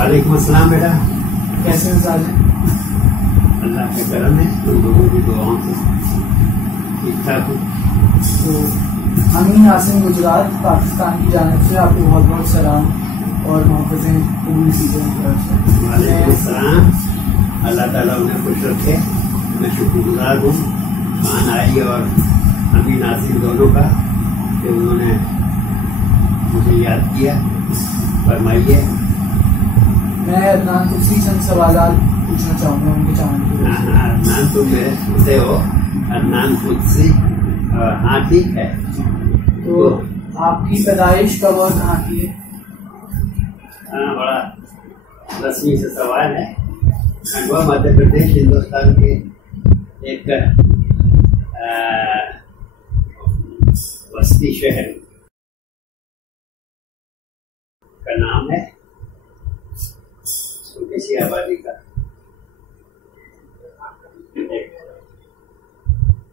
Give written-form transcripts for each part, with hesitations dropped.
वालेकुम अस्सलाम बेटा। कैसे मिजाज है? अल्लाह के करम है, तुम लोगों की दुआओं से ठीक ठाक हूँ। तो अमीन आसिम गुजरात पाकिस्तान की जानिब से आपको बहुत बहुत सलाम और मोहब्बतें पूरी कीजिए उनकी तरफ से। वालेकुम अस्सलाम। अल्लाह ताला उन्हें खुश रखे। मैं शुक्रगुजार हूँ खान आई और अमीन आसिम दोनों का कि उन्होंने मुझे याद किया। फरमाइए। मैं अदनान कुछ चंद सवाल पूछना चाहूँगा उनके चैनल। अदनान तुम मेरे सुनते हो? अदनान कुदसी। हाँ ठीक है। तो आपकी पैदाइश कब और कहाँ की है? हाँ, बड़ा रस्मी से सवाल है। खंडवा मध्य प्रदेश हिंदुस्तान के एक बस्ती शहर का नाम है, छोटी सी आबादी का एक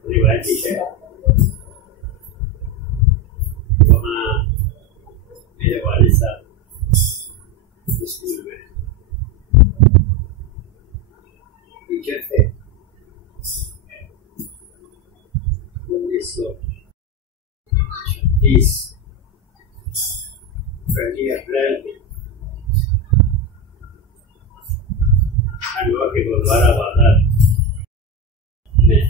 रिवायती शहर। वहाँ मेरे वालिद साहब स्कूल में टीचर थे। 1936 1 अप्रैल खंडवा के गुरुद्वारा बाजार में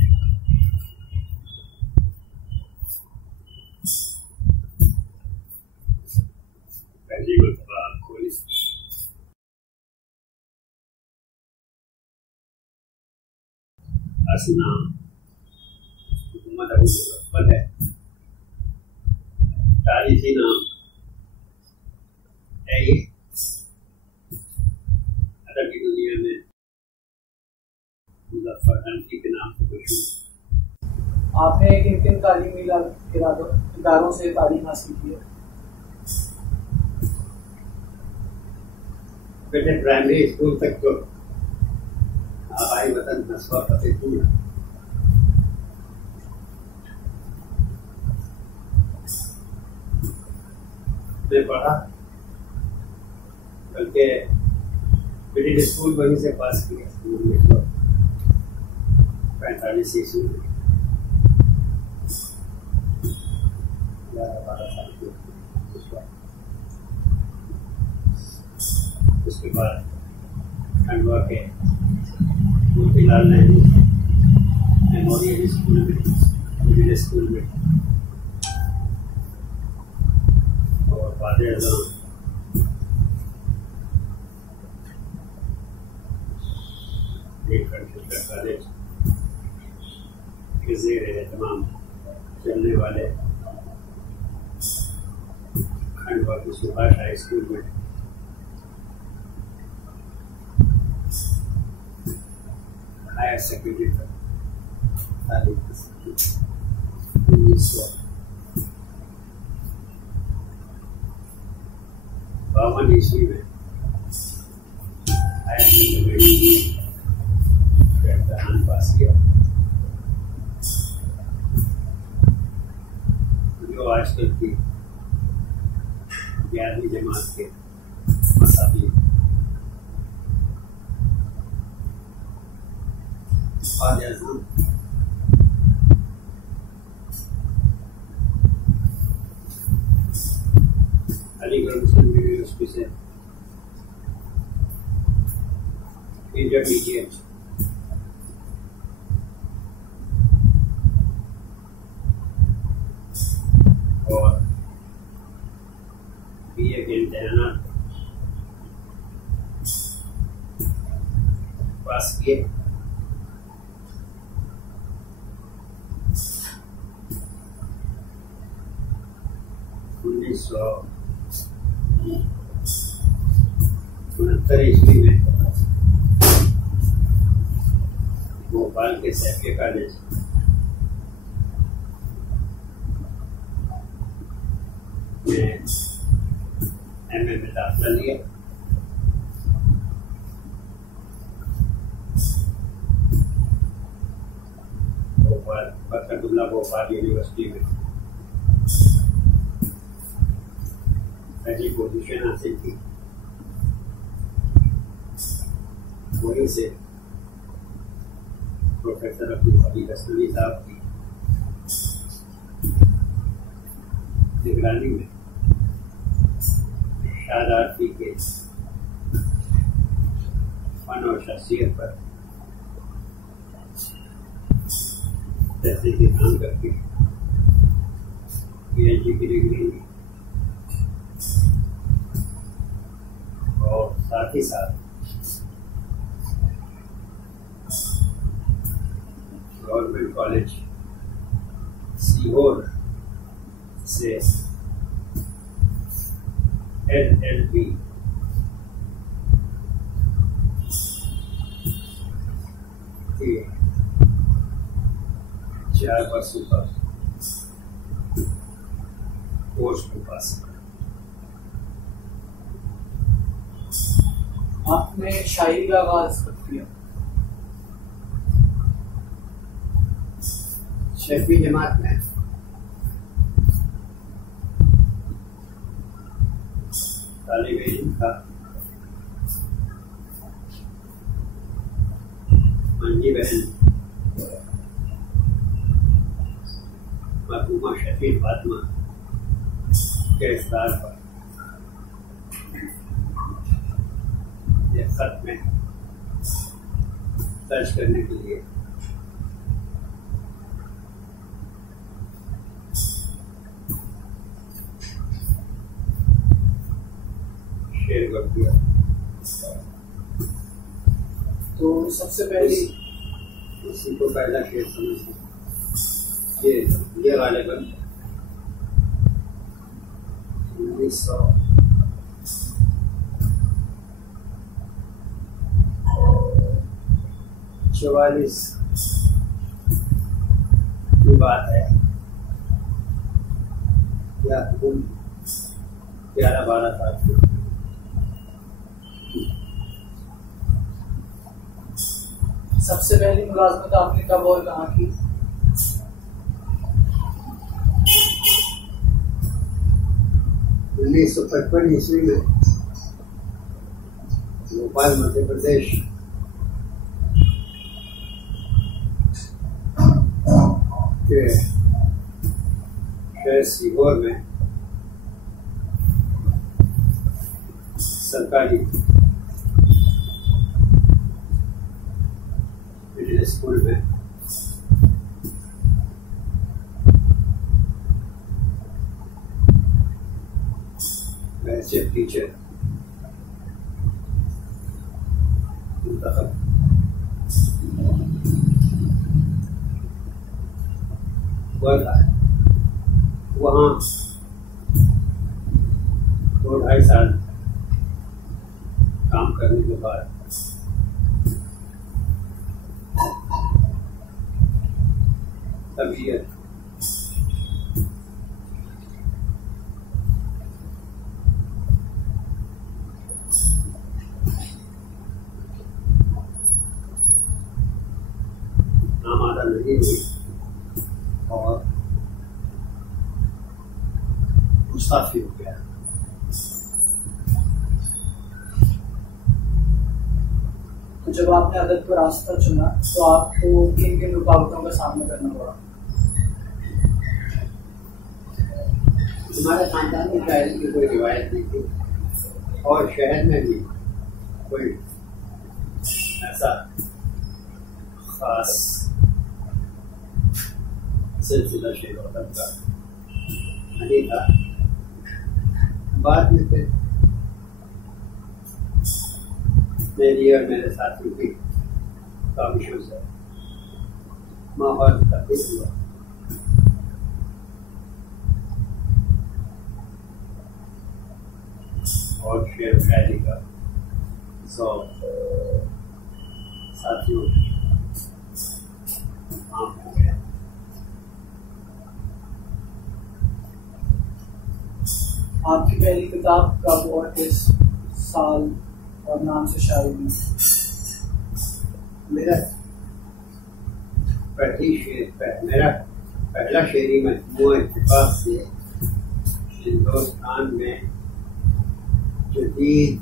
पहली मरतबा पुलिस नाम मोहम्मद अबू मुज़फ़्फ़र है। तारीखी नाम है ये। अदब की दुनिया में मुज़फ़्फ़र हनफी के नाम से मशहूर। आपने किन किन तालीमी इदारों से तालीम हासिल की है? बेटे प्राइमरी स्कूल तक तो आबाई वतन नस्वा फतेहपुर में पढ़ा, बल्कि मिडिल स्कूल वहीं से पास किया 1945 ईस्वी में। 11-12 साल की उसके बाद खंडवा के मोतीलाल नेहरू मेमोरियल स्कूल में, मिडिल स्कूल में और वाद-ए-आज़म कॉलेज के ज़ेर एहतमाम चलने वाले खंडवा के सुभाष हाई स्कूल में हायर सेकेंडरी तक तालीम 1952 ईस्वी में हायर सेकेंडरी का इम्तहान पास किया, जो आजकल की 11वीं जमात के मसाबी वाद-ए-आज़म अलीगढ़ मुस्लिम यूनिवर्सिटी से इंटरमीडिएट और बीए के इम्तहान पास किए। ईस्वी में भोपाल के सैफे कॉलेज में एमए में दाखिला लिया। भोपाल बरकतुल्लाह भोपाल यूनिवर्सिटी में पहली पोजीशन हासिल की। वहीं से प्रोफेसर अब्दुल हमीद असलमी साहब की निगरानी में शाद आरती के फन और शख्सियत पर जैसे कि काम करके PhD की डिग्री ली और साथ ही साथ गवर्नमेंट कॉलेज सीहोर से LLB के 4 वर्षों का कोर्स को पास किया। आपने शायरी का आगाज कब किया? 6वीं जमात में तालिब इल्म था। मंजी बहन मरहूमा शफीक फातिमा के इफ्तार पर यह खत में दर्ज करने के लिए शेर कर दिया। तो सबसे पहले उसी को पहला शेर समझते ये गालिबन 1944 की बात है या 11-12 साल की। सबसे पहली मुलाजमत आपने कब और कहाँ की? 1955 ईस्वी में भोपाल मध्य प्रदेश के शहर सीहोर में सरकारी मिडिल स्कूल में चीफ टीचर हुआ था। वहाँ 2-2.5 साल काम करने के बाद तबीयत आमादा नहीं हुई और मुस्ताफी हो गया। तो जब आपने अदब का रास्ता चुना तो आपको किन रुकावटों का सामना करना पड़ा? हमारे खानदान में शायद की कोई रिवायत नहीं थी और शहर में भी कोई ऐसा खास सिलसिला शेर अदब का नहीं था। बाद में फिर मेरी और मेरे साथियों की काविशों से माहौल तब्दील हुआ। और शेर शायरी का शौक साथियों आम हो गया। आपकी पहली किताब कब और किस साल और नाम से शायरी में? मेरा पहला शेरी मजमूआ इत्तेफाक से हिंदुस्तान में जदीद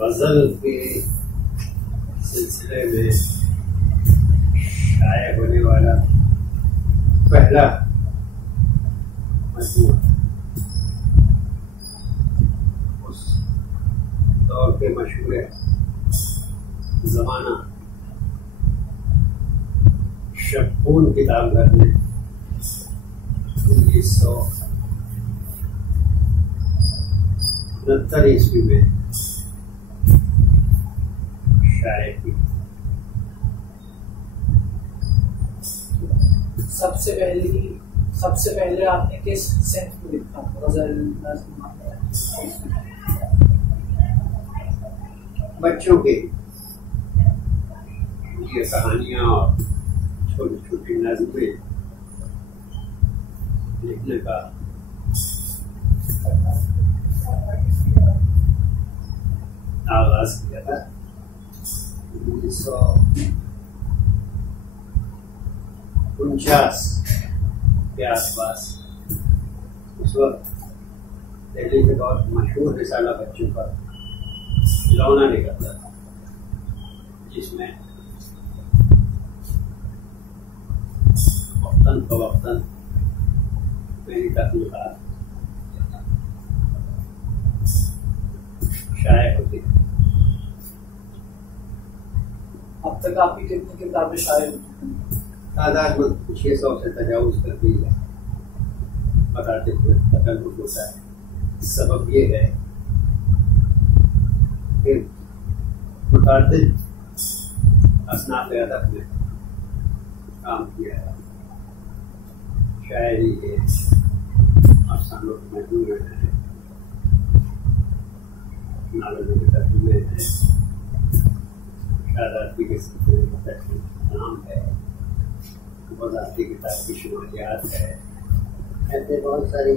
गजल के सिलसिले में शाये होने वाला पहला मजमूआ उस दौर के मशहूर जमाना शबून किताब घर ने 1969 ईस्वी में शाये की। सबसे पहले आपने किस सेंस में लिखा गजल नज़्म? बच्चों के ये कहानियां और छोटी छोटी नज़्में लिखने का आगाज किया था 1949 के आसपास। उस वक्त दिल्ली के बहुत मशहूर रिसाला बच्चों का खिलौना निकलता था जिसमें वक्तन फवक्तन मेरी तख्लीक़ात शाये होती। अब तक आपकी कितनी किताबें शाये हुई? तादाद में 600 से तजावुज कर दी है। बताते हुए तकल्लुफ़ होता है। सबब ये है कि मुताद्दिद असनाफ़ अदब में काम किया है। शायरी है, अफ़सानों के मजमूए हैं, नावलों के तर्जुमे हैं, शादाती के सिलसिले में नाम है, वज़ाती किताब की शुमारियात है। ऐसे बहुत सारी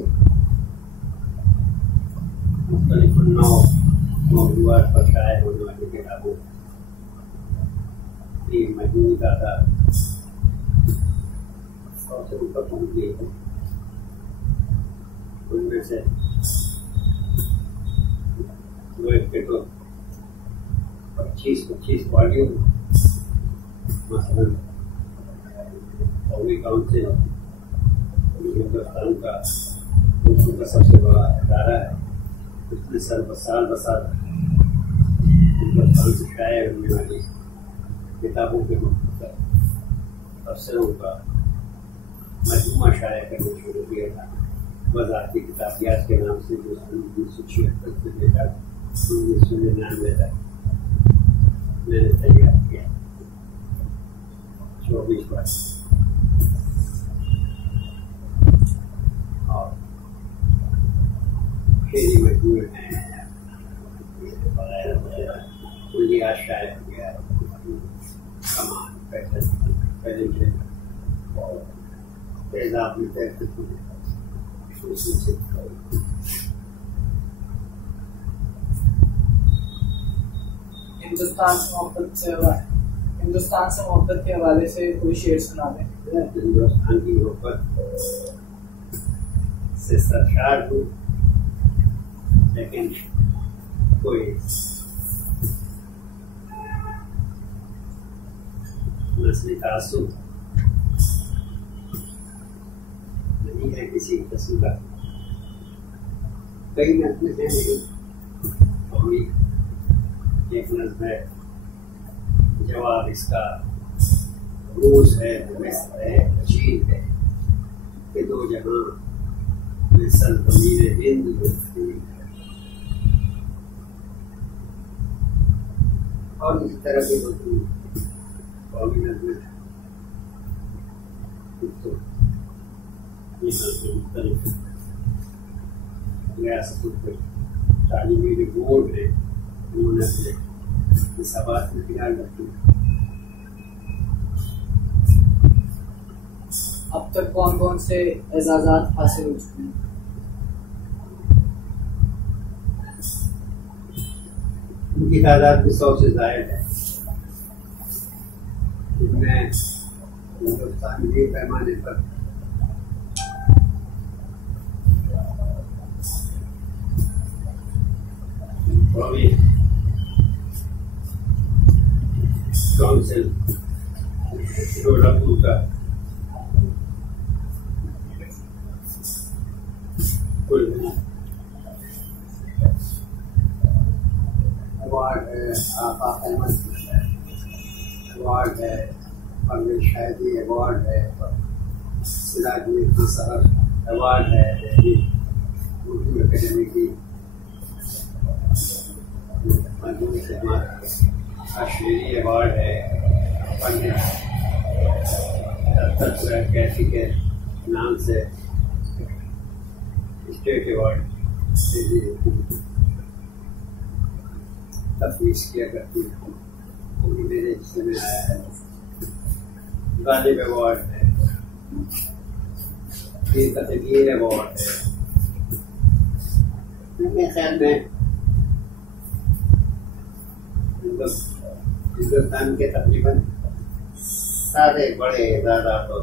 मुख्तलिफ मौज़ूआत पर शाये होने वाली किताबों की मजमूई तादाद 100 से ऊपर पहुँच गई है। उनमें से दो एक के तो 25 वॉल्यूम मसलन कौमी काउंसिल हिंदुस्तान का मुल्क का सबसे बड़ा इदारा है। उसने साल बसाल हिंदुस्तान से शाये होने वाली किताबों के मुख्तलिफ अफसरों का मजमूआ शाये करना शुरू किया था। वज़ाती किताबियात के नाम से जो 1976 से लेकर 1999 तक मैंने तैयार किया 24 बार। और शेरी मजमूए हैं वगैरह वगैरह। कुलिया शाये हो गया, कमान पहले और तेजाब में तैरते हुए हिंदुस्तान से मोहब्बत के हवाले से कोई शेर सुना दें। हिंदुस्तान की मोहब्बत से सरशार हूँ, लेकिन कोई नस्ली तासुब नहीं है किसी किस्म का। कई नस्लें हैं लेकिन एक नस्ल है जवाब इसका रूस है, मिस्र है, चीन है कि दो जहां में सरजमीन हिंद और इस तरह के कौमी नस्लें मुख्तलिफ रियासतों के तालीमी जो बोर्ड है उन्होंने अपने हिसाबात में ख्याल रखी। अब तक कौन कौन से एजाज़ात हासिल हो चुके हैं? उनकी तादाद भी 100 से ज़ायद है। इनमें हिंदुस्तानी पैमाने पर काउंसिल डोलापुर का अवार्ड है, आफाक अहमद अवार्ड है, परवेज शायदी अवार्ड है, सिराज मिर्जा साहब अवार्ड है, दिल्ली उर्दू अकेडमी की शेरी अवार्ड है, पंडित दत्तात्रेय कैफी के नाम से स्टेट अवार्ड तफवीज किया करती है, वो भी मेरे हिस्से में आया है। गालिब अवार्ड है, तकदीर अवार्ड है। मेरे ख्याल में हिंदुस्तान के तकरीबन सारे बड़े ज़्यादा तो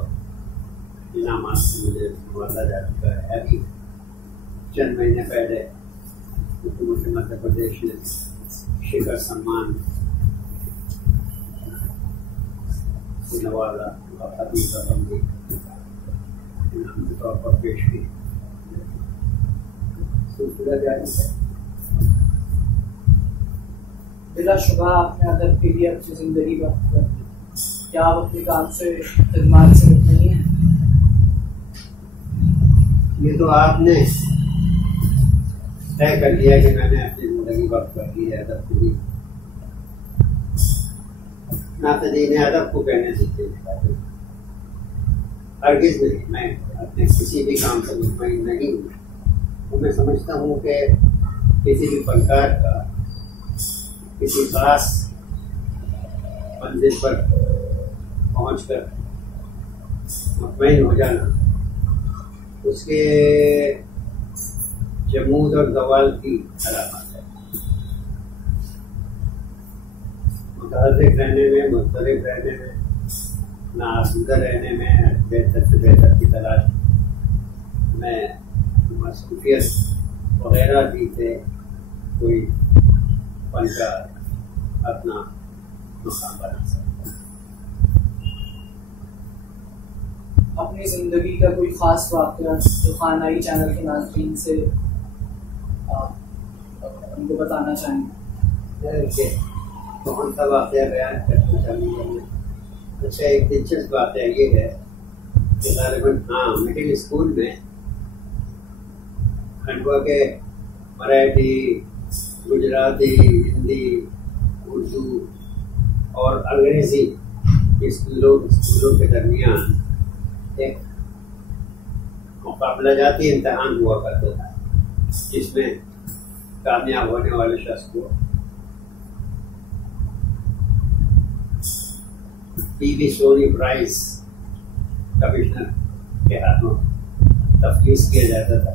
इनाम से मुझे संभाला जा चुका है। अभी चंद महीने पहले हुकूमत मध्य प्रदेश ने शिखर सम्मान से नवाजा और अभी इनाम के तौर पर पेश की। सिलसिला जारी है। बिलाशुबा आपने अदब के लिए अपनी जिंदगी वक्त कर दी, क्या आप अपने काम से खिदमत से नहीं है? ये तो आपने तय कर लिया कि मैंने अपनी जिंदगी वक्त कर दी है अदब के लिए। नाक़दीन अदब को कहने से हरगिज़ नहीं, मैं अपने किसी भी काम से मुतमईन नहीं हूँ। तो मैं समझता हूँ कि किसी भी फनकार का किसी खास मंजिल पर पहुंचकर मुतमईन हो जाना उसके जमूद और ज़वाल की अलामत है। मुतहर्रिक रहने में, मुस्तरिब रहने में, नाआसूदा रहने में, बेहतर से बेहतर की तलाश में मसरूफियत वगैरह भी थे कोई फनकार अपना मुकाम बना सकता है। अपनी जिंदगी का कोई खास वाक़या जो खानाई चैनल के नाज़रीन से उनको बताना चाहेंगे? कौन सा वाक़या बयान करना चाहेंगे? अच्छा, एक दिलचस्प वाक़या ये है कि ग़ालिबन मिडिल स्कूल में खंडवा के मराठी, गुजराती, हिंदी, उर्दू और अंग्रेज़ी स्कूलों के दरमियान एक मुकाबला जाती इम्तहान हुआ करता था, जिसमें कामयाब होने वाले शख्स को पीवी सोनी प्राइज कमिश्नर के हाथों तफवीज़ किया जाता था।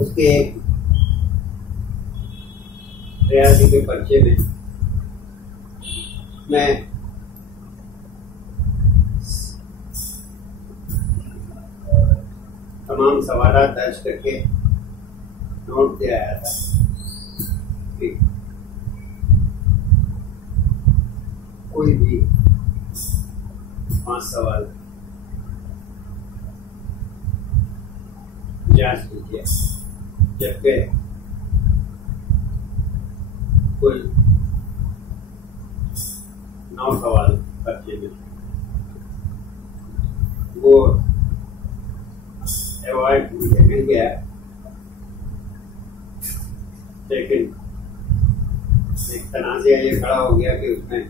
उसके एक रियासी के पर्चे में मैं तमाम सवाल दर्ज करके नोट दे आया था कि कोई भी 5 सवाल जांच लीजिए, जबकि कुल 9 सवाल पर्चे में। वो अवार्ड मुझे मिल गया, लेकिन एक तनाज़ा ये खड़ा हो गया कि उसमें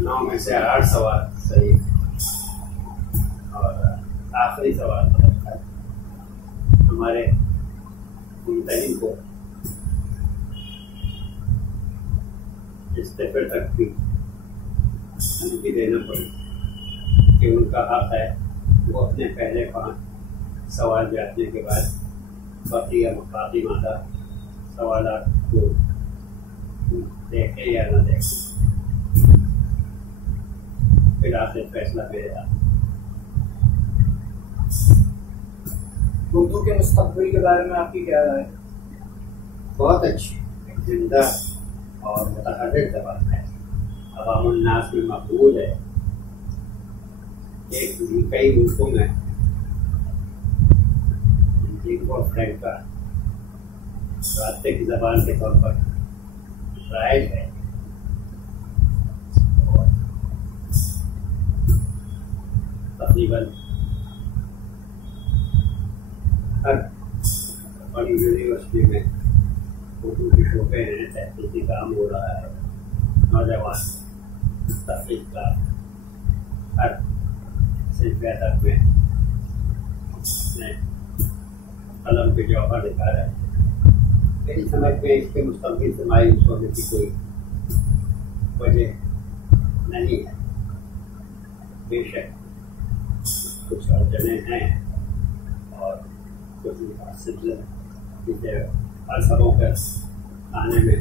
9 में से 8 सवाल सही और आखिरी सवाल हमारे मुंतहिन को इस्तीफे तक भी अनुमति देना पड़ी कि उनका हक है वो अपने पहले 5 सवाल जांचने के बाद बाकी मादा सवाल को देखे या न देखे, फिर आखिर फैसला मेरा। उर्दू के मुस्तक़बिल के बारे में आपकी क्या राय है? बहुत अच्छी, जिंदा और मुतहर्रिक ज़बान है, अवामुन नास में मकबूल है। कई मुल्कों में जिनको फ्रेंच का रास्ते की ज़बान के तौर पर राइज है, और तकरीबन हर बड़ी यूनिवर्सिटी में उर्दू के शोबे हैं, तहकीकी काम हो रहा है। नौजवान तहकीक का हर सिलसिले अदब में अपने कलम के जौहर दिखा रहे हैं। मेरी समझ में इसके मुस्तक़बिल से मायूस होने की कोई वजह नहीं है। बेशक कुछ अड़चने हैं और कुछ मुतासिब जिसे फलसफों कर खाने में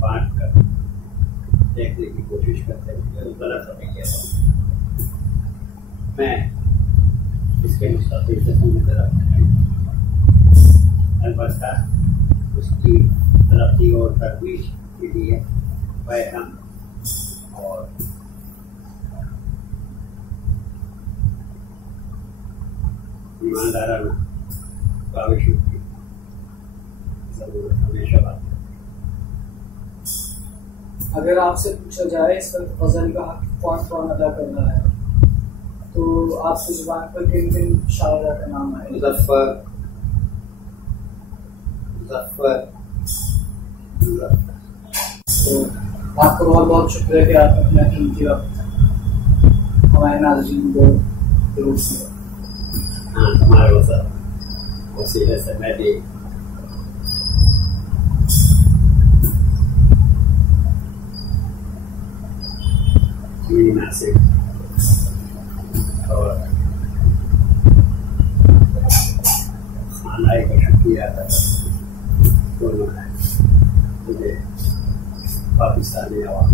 बांट कर देखने की कोशिश करते हैं, तो गलत रवैया है। मैं इसके मुस्तक़बिल से पूरी तरह अलबत्ता उसकी तरक्की और तरवीज के लिए वह हम और ईमानदाराना काविशों की जरूरत हमेशा बात है। अगर आपसे पूछा जाए इस वक्त गजल का हक कौन कौन अदा कर रहा है, तो आपकी जुबान पर किन किन शायरा का नाम है? मुज़फ़्फ़र तो आपका बहुत बहुत शुक्रिया कि आपने अपना कीमती वक्त हमारे नाज़रीन को जरूर दिया। हाँ, हमारे वसीले से मैं भी नासिक और खानाई का शुक्रिया अदा दोनों है। मुझे पाकिस्तानी आवाम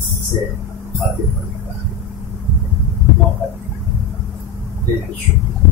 से बातें करने का मौका दिया। शुक्रिया।